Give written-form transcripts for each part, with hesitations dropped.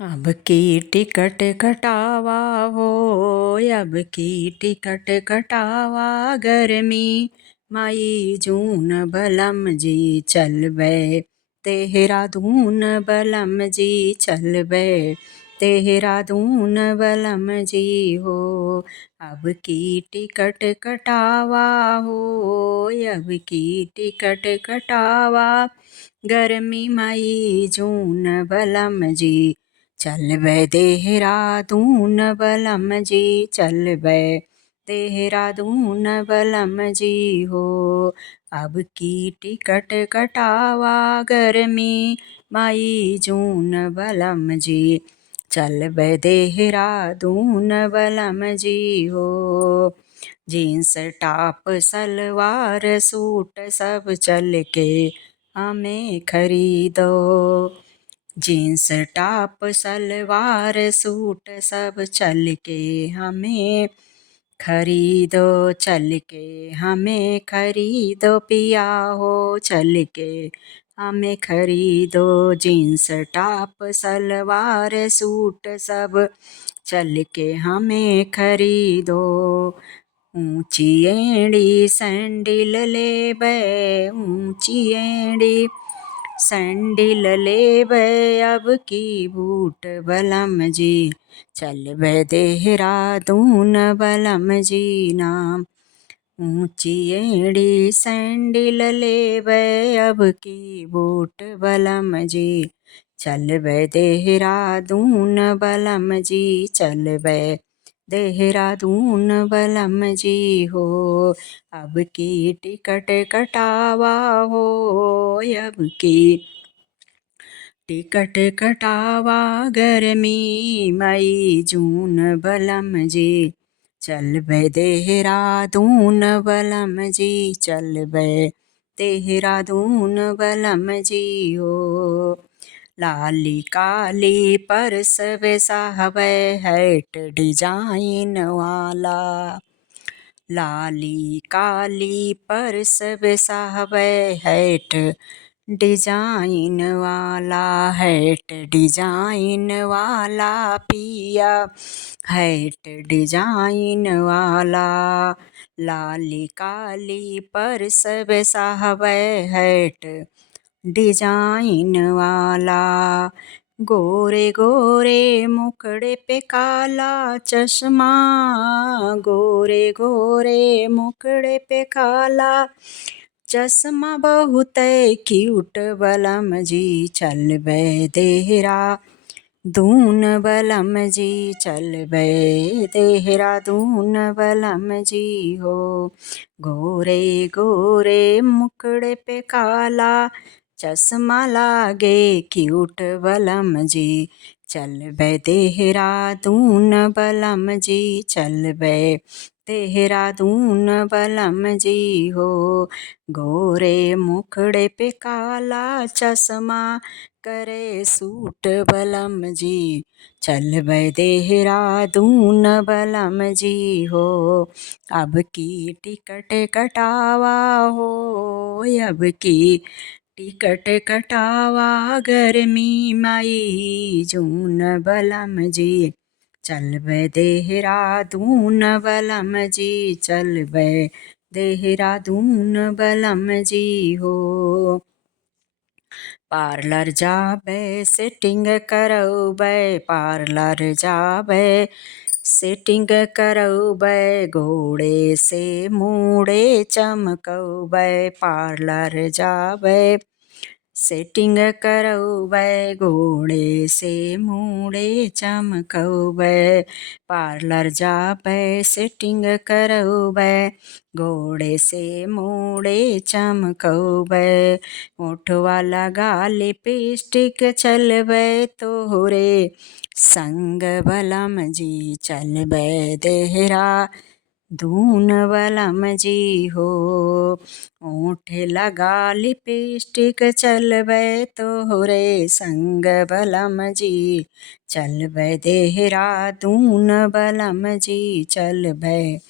अब की टिकट कटावा हो, अब की टिकट कटावा गर्मी माई जून बलम जी चलबे देहरादून बलम जी चलबे देहरादून बलम जी हो। अब की टिकट कटावा हो, अब की टिकट कटावा गर्मी माई जून बलम जी चलबे देहरादून बलम जी चलबे देहरादून बलम जी हो। अब की टिकट कटावा गर्मी माई जून बलम जी चलबे देहरादून बलम जी हो। जीन्स टॉप सलवार सूट सब चल के हमें खरीदो। जीन्स टॉप सलवार सूट सब चल के हमें खरीदो, चल के हमें खरीदो पिया हो, चल के हमें खरीदो। जीन्स टॉप सलवार सूट सब चल के हमें खरीदो। ऊंची एड़ी सैंडल लेबे, ऊंची एड़ी सैंडल लेबे अब की बूट बलम जी चलबे देहरादून बलम जी नाम। ऊंची एड़ी सैंडल लेबे अब की बूट बलम जी चलबे देहरादून बलम जी चलबे देहरादून बलम जी हो। अब की टिकट कटावा हो, अब की टिकट कटावा गर्मी मई जून बलम जी चलबे देहरादून बलम जी चलबे देहरादून बलम जी हो। लाली काली पर्स बेसाहबे हैट डिजाइन वाला, लाली काली पर्स बेसाहबे हैट डिजाइन वाला, हैट डिजाइन वाला पिया हैट डिजाइन वाला। लाली काली पर्स बेसाहबे हैट डिजाइन वाला। गोरे गोरे मुखड़े पे काला चश्मा, गोरे गोरे मुखड़े पे काला चश्मा बहुत क्यूट बलम जी चलबे देहरादून बलम जी चलबे देहरादून बलम जी हो। गोरे गोरे मुखड़े पे काला चश्मा लागे क्यूट बलम जी चलबे देहरादून बलम जी चलबे देहरादून बलम जी हो। गोरे मुखड़े पे काला चश्मा करे सूट बलम जी चलबे देहरादून बलम जी हो। अब की टिकट कटावा हो, अब की टिकट कटावा गर्मी मई जून बलम जी चलबे देहरादून बलम जी चलबे देहरादून बलम जी हो। पार्लर जाबे सेटिंग करौबे, पार्लर जाबे सेटिंग करौबे घोड़े से मूड़े चमकौबे। पार्लर जाबे सेटिंग करौबे घोड़े से मूड़े चमकौबे। पार्लर जाबे सेटिंग करौबे घोड़े से मूड़े चमकौबे। ओठवा लगा लिपस्टिक चलबे तोहरे संग बलम जी चलबे देहरादून बलम जी हो। ओठ लगा लिपस्टिक चलबे तोहरे संग बलम जी चलबे देहरादून बलम जी चलबे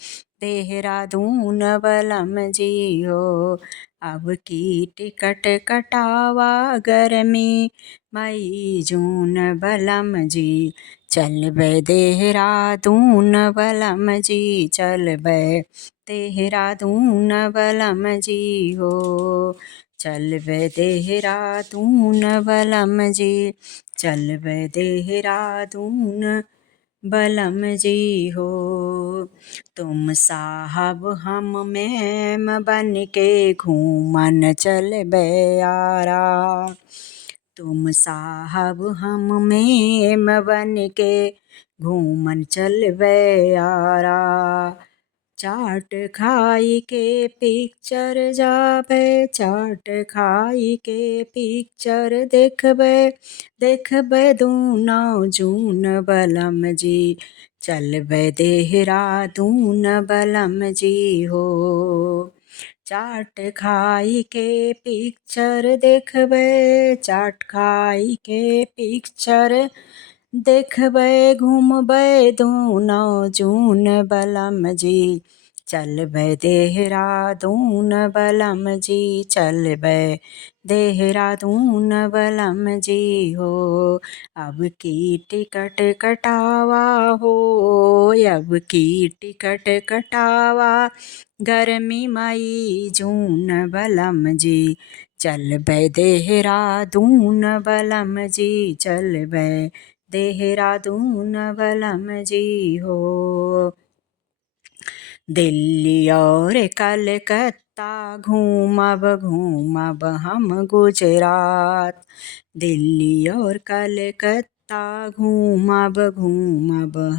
देहरादून बलम जी हो। अब की टिकट कटावा गर्मी मई जून बलम जी चलबै देहरादून बलम जी चलबै देहरादून बलम जी हो चलबै देहरादून बलम जी चलबै देहरादून बलम जी हो तुम साहब हम मैम बन के घूमन चलबै यारा तुम साहब हम मैम बन के घूमन चलबै यारा चाट खाई के पिक्चर जाबै चाट खाई के पिक्चर देखबै दूना जून बलम जी चलबै देहरादून बलम जी हो चाट खाई के पिक्चर देखबै चाट खाई के पिक्चर देखबै घूमबै दूना जून बलम जी चलबै देहरादून बलम जी चलबै देहरादून बलम जी हो अब की टिकट कटावा हो अब की टिकट कटावा गर्मी मई जून बलम जी चलबै देहरादून बलम जी चलबै देहरादून बलम जी हो दिल्ली और कलकत्ता घूमब हम गुजरात दिल्ली और कलकत्ता घूमब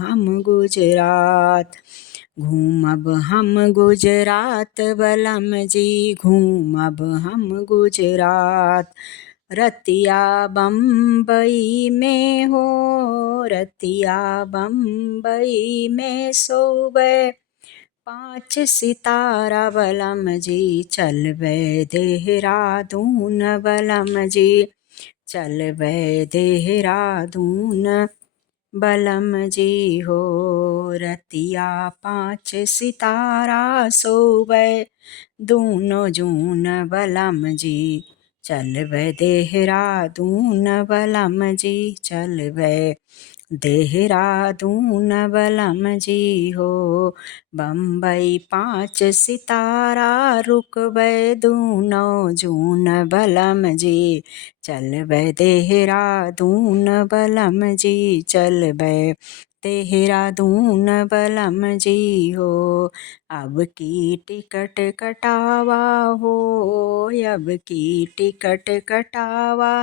हम गुजरात घूमब हम गुजरात बलम जी घूमब हम गुजरात रतिया बम्बई में हो रतिया बम्बई में सोबै 5 सितारा बलम जी चलबै देहरादून बलम जी चलबै देहरादून बलम जी हो रतिया 5 सितारा सोबै दूनो जून बलम जी चलबै देहरादून बलम जी चलबै देहरादून बलम जी हो बम्बई 5 सितारा रुकबै दूनो जून बलम जी चलबै देहरादून बलम जी चलबै देहरादून बलम जी हो अब की टिकट कटावा हो अब की टिकट कटावा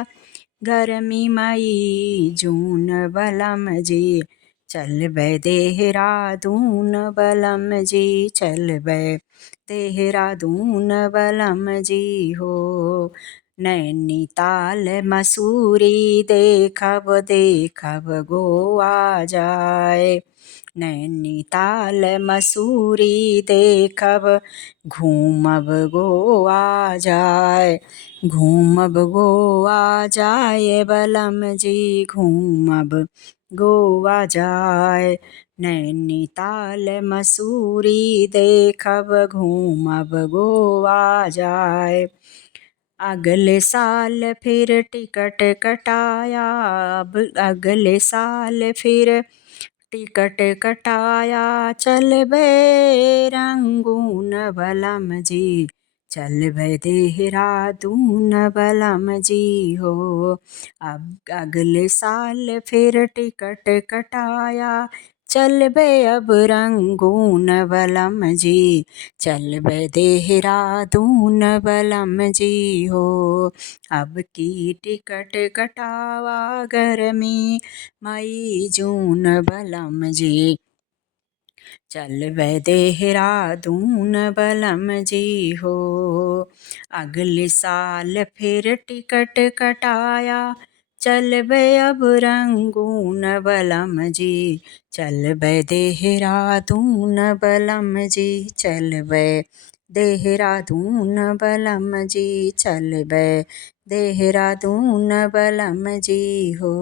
गर्मी मई जून बलम जी चलबै देहरादून बलम जी चलबै देहरादून बलम जी हो नैनीताल मसूरी देखब गोवा जाय नैनीताल मसूरी देखब घूमब गोवा जाय घूमब गोवा जाय बलम जी घूमब गोवा जाय नैनीताल मसूरी देखब घूमब गोवा जाय अगले साल फिर टिकट कटाया अब अगले साल फिर टिकट कटाया चलबै रंगून बलम जी चलबै देहरादून बलम जी हो अब अगले साल फिर टिकट कटाया चलबै अब रंगून बलम जी चलबै देहरादून बलम जी हो अब की टिकट कटावा गर्मी मई जून बलम जी चलबै देहरादून बलम जी हो अगले साल फिर टिकट कटाया चलबै अब रंगून बलम जी चलबै देहरादून बलम जी चलबै देहरादून बलम जी चलबै देहरादून बलम जी हो।